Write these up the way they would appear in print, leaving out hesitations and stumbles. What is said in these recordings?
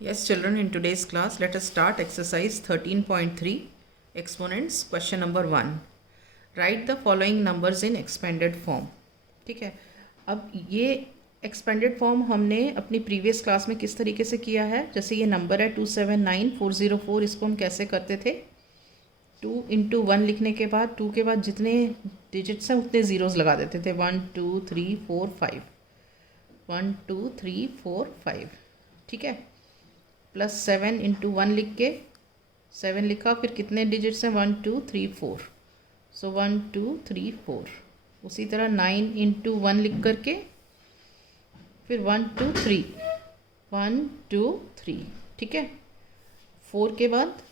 Yes, children, in today's class, let us start exercise 13.3, exponents, question number 1. Write the following numbers in expanded form. ठीक है, अब ये expanded form हमने अपनी previous class में किस तरीके से किया है। जैसे ये नंबर है 279404, इसको हम कैसे करते थे, 2 इंटू 1 लिखने के बाद 2 के बाद जितने डिजिट्स हैं उतने ज़ीरोज़ लगा देते थे, 1 2 3 4 5, 1 2 3 4 5, ठीक है। प्लस 7 इंटू 1 लिख के 7 लिखा, फिर कितने डिजिट्स हैं, 1 2 3 4, सो 1 2 3 4। उसी तरह 9 इंटू 1 लिख करके फिर 1 2 3, 1 2 3, ठीक है। 4 के बाद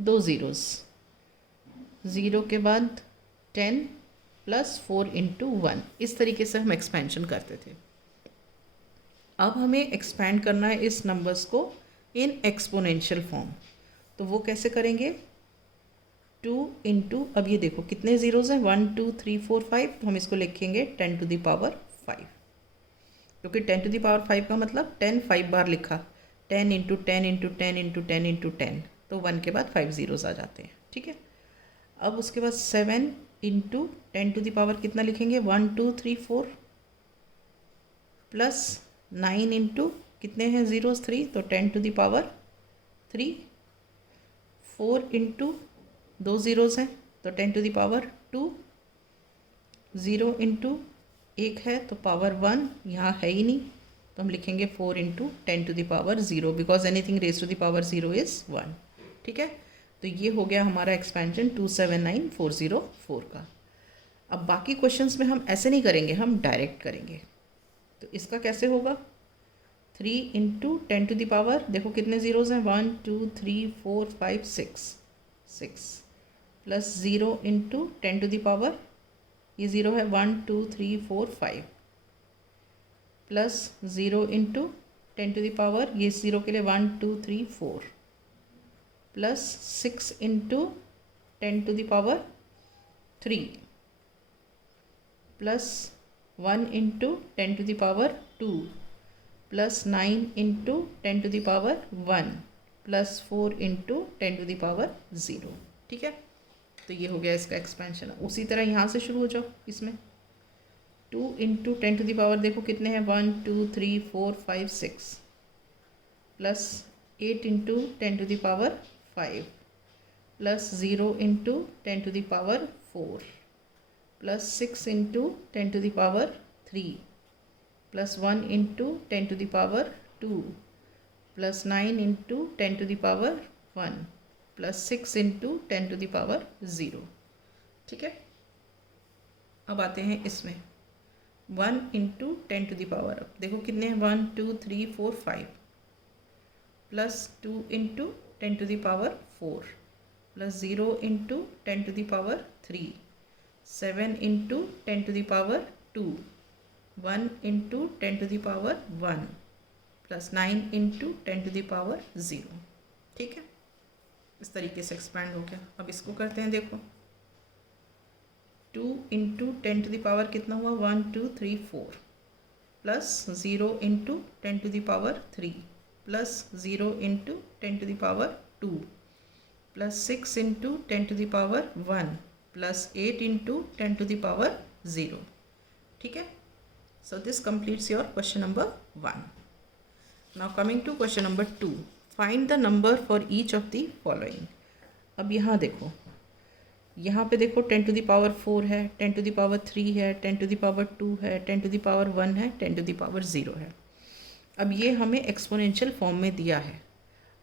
2 ज़ीरोज़, 0 के बाद 10 प्लस 4 इंटू 1। इस तरीके से हम एक्सपेंशन करते थे। अब हमें एक्सपैंड करना है इस नंबर्स को इन एक्सपोनेंशियल फॉर्म। तो वो कैसे करेंगे, 2 इंटू, अब ये देखो कितने ज़ीरोज़ हैं, 1 2 3 4 5, तो हम इसको लिखेंगे 10 टू द पावर 5, क्योंकि 10 टू द पावर 5 का मतलब 10 5 बार लिखा, 10 इंटू 10 इंटू 10 इंटू 10 इंटू 10, तो 1 के बाद 5 ज़ीरोज़ आ जाते हैं, ठीक है। अब उसके बाद 7 इंटू 10 टू द पावर कितना लिखेंगे, 1 2 3 4, प्लस 9 इंटू कितने हैं ज़ीरोज़, 3, तो 10 to the power 3, 4 into 2 zeros हैं तो 10 टू द पावर 2, 0 इंटू 1 है तो पावर 1 यहाँ है ही नहीं, तो हम लिखेंगे 4 into 10 to the power 0, because anything raise to the power 0 is 1, ठीक है। तो ये हो गया हमारा एक्सपेंशन 279404 का। अब बाकी क्वेश्चंस में हम ऐसे नहीं करेंगे, हम डायरेक्ट करेंगे। तो इसका कैसे होगा, 3 इंटू 10 टू द पावर, देखो कितने ज़ीरोज़ हैं, 1 2 3 4 5 6, plus 0 into 10 to the power, ये ज़ीरो है, 1 2 3 4 5, plus 0 into 10 to the power, ये ज़ीरो के लिए 1 2 3 4, plus 6 into 10 to the power 3, plus 1 into 10 to the power 2, plus 9 into 10 to the power 1, plus 4 into 10 to the power 0, ठीक है। तो ये हो गया इसका एक्सपेंशन। उसी तरह यहाँ से शुरू हो जाओ, इसमें 2 इंटू 10 टू द पावर, देखो कितने हैं, 1 2 3 4 5 6, plus 8 into 10 to the power 5, plus 0 into 10 to the power 4, plus 6 into 10 to the power 3, plus 1 into 10 to the power 2, plus 9 into 10 to the power 1, plus 6 into 10 to the power 0, ठीक है। अब आते हैं इसमें 1 into 10 to the power, अब देखो कितने हैं, 1 2 3 4 5, plus 2 into 10 to the power 4, plus 0 into 10 to the power 3, 7 into 10 to the power 2, 1 into 10 to the power 1, plus 9 into 10 to the power 0, ठीक है। इस तरीके से एक्सपैंड हो गया। अब इसको करते हैं, देखो 2 इंटू 10 टू द पावर कितना हुआ, 1 2 3 4, plus 0 into 10 to the power 3, plus 0 into 10 to the power 2, plus 6 into 10 to the power 1, plus 8 into 10 to the power 0, ठीक है। So this completes your question number 1. Now coming to question number 2. Find the number for each of the following. अब यहाँ देखो, यहाँ पे देखो 10 to the power 4 है, 10 to the power 3 है, 10 टू द पावर 2 है, 10 टू द पावर 1 है, 10 टू द पावर 0 है। अब ये हमें एक्सपोनेंशियल फॉर्म में दिया है।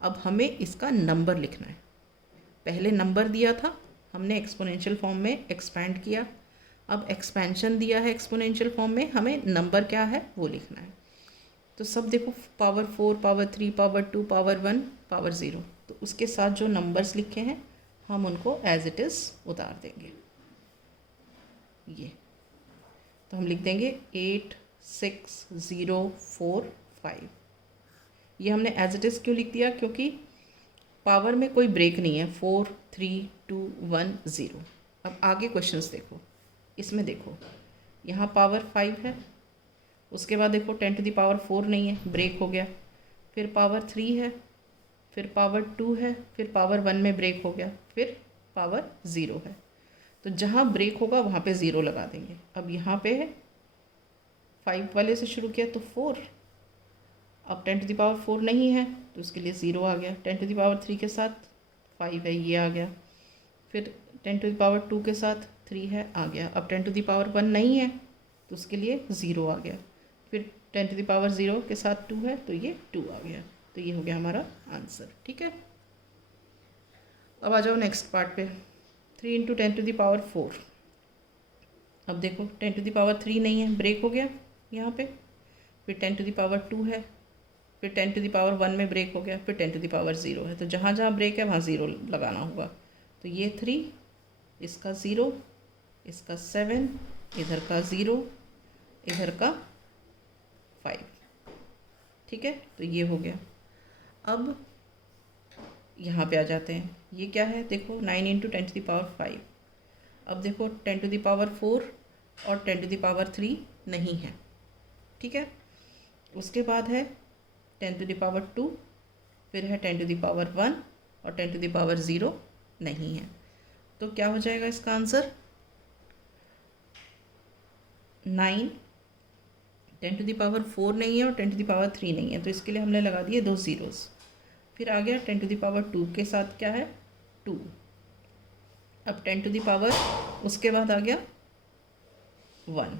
अब हमें इसका नंबर लिखना है। पहले नंबर दिया था, हमने एक्सपोनेंशियल फॉर्म में एक्सपैंड किया। अब एक्सपेंशन दिया है एक्सपोनेंशियल फॉर्म में, हमें नंबर क्या है वो लिखना है। तो सब देखो, power 4, power 3, power 2, power 1, power 0, तो उसके साथ जो नंबर्स लिखे हैं हम उनको एज इट इज़ उतार देंगे। ये तो हम लिख देंगे 8 6 0 4 5। ये हमने एज इट इज़ क्यों लिख दिया, क्योंकि पावर में कोई ब्रेक नहीं है, 4 3 2 1 0। अब आगे क्वेश्चंस देखो, इसमें देखो यहाँ पावर 5 है, उसके बाद देखो 10 टू द पावर 4 नहीं है, ब्रेक हो गया, फिर पावर 3 है, फिर पावर 2 है, फिर पावर 1 में ब्रेक हो गया, फिर पावर 0 है। तो जहाँ ब्रेक होगा वहाँ पे 0 लगा देंगे। अब यहाँ पे 5 वाले से शुरू किया तो 4, अब 10 टू द पावर 4 नहीं है तो उसके लिए 0 आ गया। 10 टू द पावर 3 के साथ 5 है, ये आ गया। फिर 10 टू द पावर 2 के साथ 3 है, आ गया। अब 10 टू द पावर 1 नहीं है तो उसके लिए 0 आ गया। फिर 10 टू द पावर 0 के साथ 2 है तो ये 2 आ गया। तो ये हो गया हमारा आंसर। ठीक है, अब आ जाओ नेक्स्ट पार्ट पे। 3 इंटू 10 टू द पावर 4। अब देखो 10 टू द पावर 3 नहीं है, ब्रेक हो गया यहाँ पे। फिर 10 टू द पावर 2 है, फिर 10 टू द पावर 1 में ब्रेक हो गया, फिर 10 टू द पावर 0 है। तो जहाँ जहाँ ब्रेक है वहाँ 0 लगाना होगा। तो ये 3, इसका 0, इसका 7, इधर का 0, इधर का 5। ठीक है, तो ये हो गया। अब यहाँ पे आ जाते हैं। ये क्या है देखो, 9 इंटू 10 टू द पावर 5। अब देखो 10 टू द पावर 4 और 10 टू द पावर 3 नहीं है। ठीक है, उसके बाद है 10 टू द पावर 2, फिर है 10 टू द पावर 1 और 10 टू द पावर 0 नहीं है। तो क्या हो जाएगा इसका आंसर? 9, 10 टू द पावर 4 नहीं है और 10 टू द पावर 3 नहीं है, तो इसके लिए हमने लगा दिए 2 ज़ीरोज़। फिर आ गया 10 टू द पावर 2 के साथ क्या है 2। अब 10 टू द पावर, उसके बाद आ गया 1।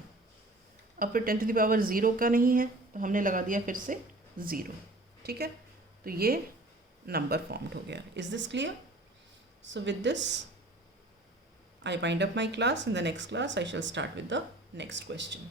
अब फिर 10 टू द पावर 0 का नहीं है तो हमने लगा दिया फिर से 0। ठीक है, तो ये नंबर फॉर्म्ड हो गया। Is this clear? So with this I wind up my class. In the next class I shall start with the next question.